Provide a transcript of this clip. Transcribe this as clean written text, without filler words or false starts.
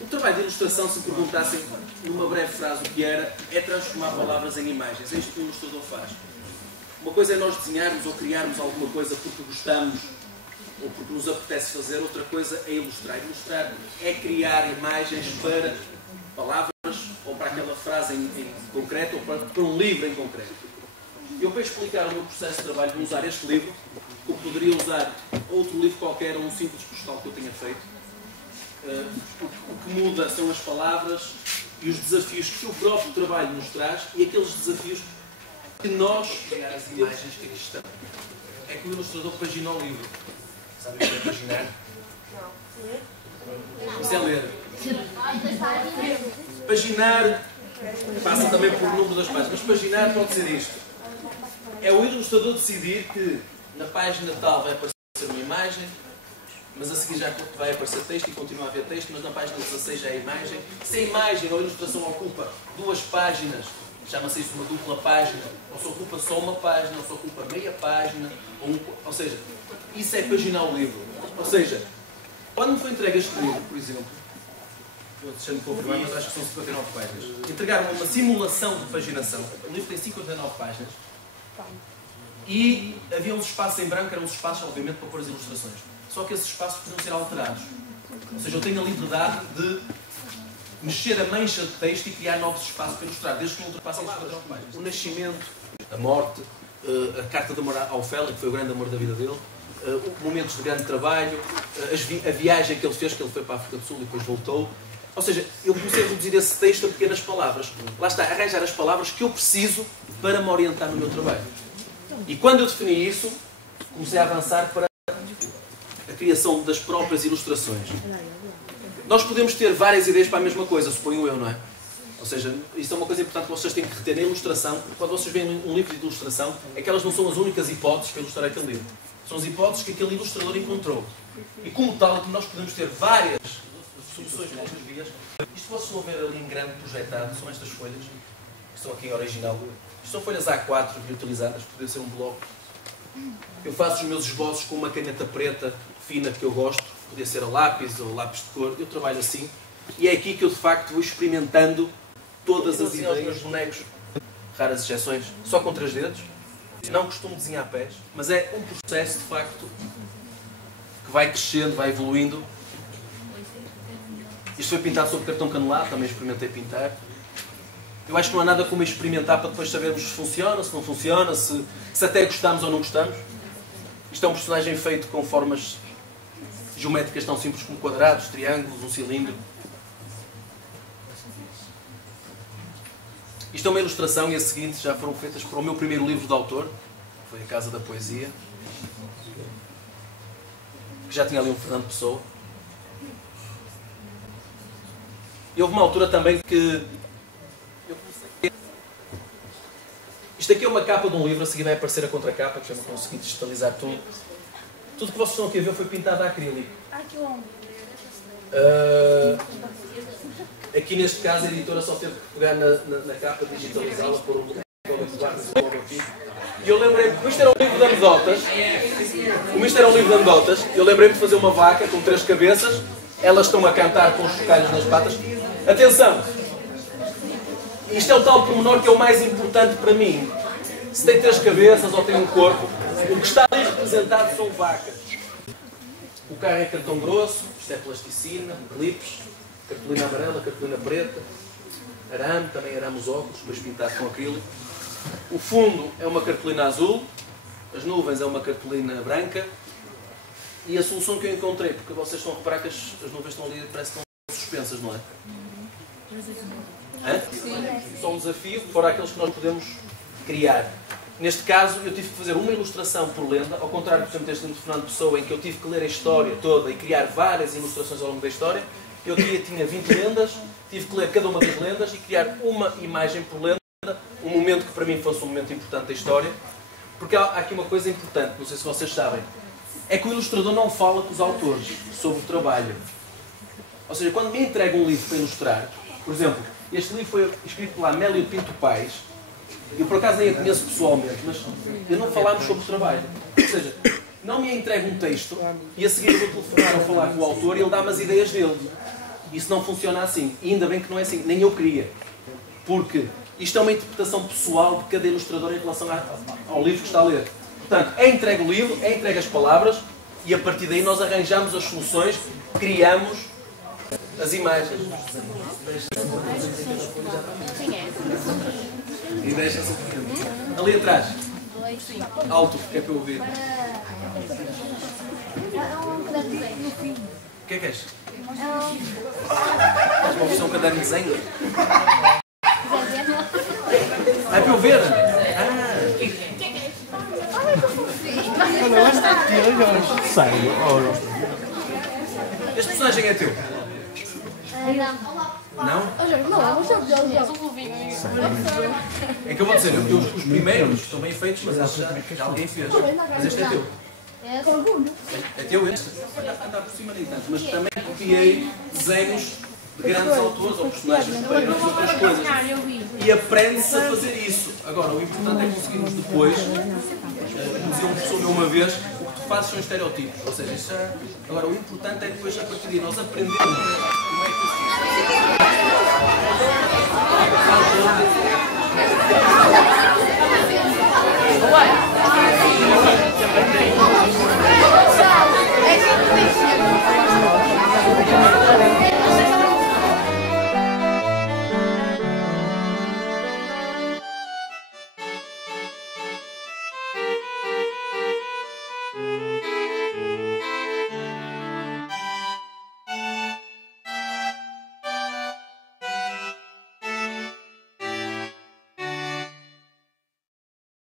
O trabalho de ilustração, se me perguntassem numa breve frase o que era, é transformar palavras em imagens. É isto que o ilustrador faz. Uma coisa é nós desenharmos ou criarmos alguma coisa porque gostamos ou porque nos apetece fazer, outra coisa é ilustrar. Ilustrar é criar imagens para palavras ou para aquela frase em concreto ou para um livro em concreto. Eu, para explicar o meu processo de trabalho, vou usar este livro, como poderia usar outro livro qualquer ou um simples postal que eu tenha feito. O que muda são as palavras e os desafios que o próprio trabalho nos traz e aqueles desafios que nós criar as imagens que aqui estão. É que o ilustrador pagina o livro. Sabem o que é paginar? Não. Isso é ler. Paginar passa também por número das páginas, mas paginar pode ser isto. É o ilustrador decidir que na página tal vai aparecer uma imagem, mas a seguir já vai aparecer texto e continua a haver texto, mas na página 16 já é a imagem. Se a imagem ou a ilustração ocupa 2 páginas, chama-se isso uma dupla página, ou se ocupa só uma página, ou se ocupa meia página, ou seja, isso é paginar o livro. Ou seja, quando me foi entregue este livro, por exemplo, eu deixei-me confirmar, mas acho que são 59 páginas, entregaram uma simulação de paginação. O livro tem 59 páginas e havia uns espaços em branco, eram uns espaços, obviamente, para pôr as ilustrações. Só que esses espaços podiam ser alterados. Ou seja, eu tenho a liberdade de mexer a mancha de texto e criar novos espaços para ilustrar, desde que não ultrapassem as 59 páginas. O nascimento, a morte, a carta de amor à Ofélia, que foi o grande amor da vida dele, momentos de grande trabalho, a viagem que ele fez, que ele foi para a África do Sul e depois voltou. Ou seja, eu comecei a reduzir esse texto a pequenas palavras. Lá está, arranjar as palavras que eu preciso para me orientar no meu trabalho. E quando eu defini isso, comecei a avançar para a criação das próprias ilustrações. Nós podemos ter várias ideias para a mesma coisa, suponho eu, não é? Ou seja, isso é uma coisa importante que vocês têm que reter na ilustração. Quando vocês veem um livro de ilustração, é que elas não são as únicas hipóteses para ilustrar aquele livro. São as hipóteses que aquele ilustrador encontrou. E como tal, é que nós podemos ter várias soluções para estas vias. Isto vocês vão ver ali em grande projetado, são estas folhas, que estão aqui em original. Isto são folhas A4 reutilizadas, poderia ser um bloco. Eu faço os meus esboços com uma caneta preta fina que eu gosto, podia ser a lápis ou lápis de cor, eu trabalho assim. E é aqui que eu de facto vou experimentando todas as ideias. Os meus bonecos, raras exceções, só com 3 dedos. Não costumo desenhar pés, mas é um processo de facto que vai crescendo, vai evoluindo. Isto foi pintado sobre cartão canelado, também experimentei pintar. Eu acho que não há nada como experimentar para depois sabermos se funciona, se não funciona, se até gostamos ou não gostamos. Isto é um personagem feito com formas geométricas tão simples como quadrados, triângulos, um cilindro. Isto é uma ilustração e a seguinte já foram feitas para o meu primeiro livro de autor, que foi A Casa da Poesia, que já tinha ali um Fernando Pessoa. E houve uma altura também que isto aqui é uma capa de um livro, a seguir vai aparecer a contracapa, que já não consegui digitalizar tudo. Tudo que vocês estão aqui a ver foi pintado a acrílico. Aqui neste caso a editora só teve que pegar na capa, digitalizá-la, pôr um logotipo. E eu lembrei-me, como isto era um livro de anedotas, eu lembrei-me de fazer uma vaca com 3 cabeças, elas estão a cantar com os chocalhos nas patas. Atenção! Isto é o tal pormenor que é o mais importante para mim. Se tem 3 cabeças ou tem um corpo, o que está ali representado são vacas. O carro é cartão grosso, isto é plasticina, clipes, cartolina amarela, cartolina preta, arame, também arame os óculos, depois pintado com acrílico. O fundo é uma cartolina azul, as nuvens é uma cartolina branca e a solução que eu encontrei, porque vocês estão a reparar que as nuvens estão ali, parece que estão suspensas, não é? Só um desafio, fora aqueles que nós podemos criar. Neste caso, eu tive que fazer uma ilustração por lenda, ao contrário, por exemplo, deste livro de Fernando Pessoa, em que eu tive que ler a história toda e criar várias ilustrações ao longo da história. Eu tinha 20 lendas, tive que ler cada uma das lendas e criar uma imagem por lenda, um momento que para mim fosse um momento importante da história. Porque há aqui uma coisa importante, não sei se vocês sabem, é que o ilustrador não fala com os autores sobre o trabalho. Ou seja, quando me entrega um livro para ilustrar, por exemplo, este livro foi escrito pela Amélia Pinto Paes. Eu por acaso nem a conheço pessoalmente, mas eu não falámos sobre o trabalho. Ou seja, não me é entregue um texto e a seguir eu vou telefonar ou falar com o autor e ele dá-me as ideias dele. Isso não funciona assim. E ainda bem que não é assim. Nem eu queria. Porque isto é uma interpretação pessoal de cada ilustrador em relação ao livro que está a ler. Portanto, é entregue o livro, é entregue as palavras e a partir daí nós arranjamos as soluções, criamos as imagens. E deixa-se ali atrás. Alto, que é para eu ouvir. O que é és? És uma versão caderno de desenho? É para eu ver? Este personagem é teu? Não? É que eu vou dizer, os primeiros estão bem feitos, mas já alguém fez. Mas este é teu. É teu este? Andar por cima nem tanto. Mas também copiei desenhos de grandes autores ou personagens de grandes outras coisas. E aprende-se a fazer isso. Agora, o importante é conseguirmos depois, como dizia um professor meu uma vez, o que tu fazes são estereotipos. Ou seja, isso é... Agora, o importante é depois, a partir de nós aprendermos como é que isso é.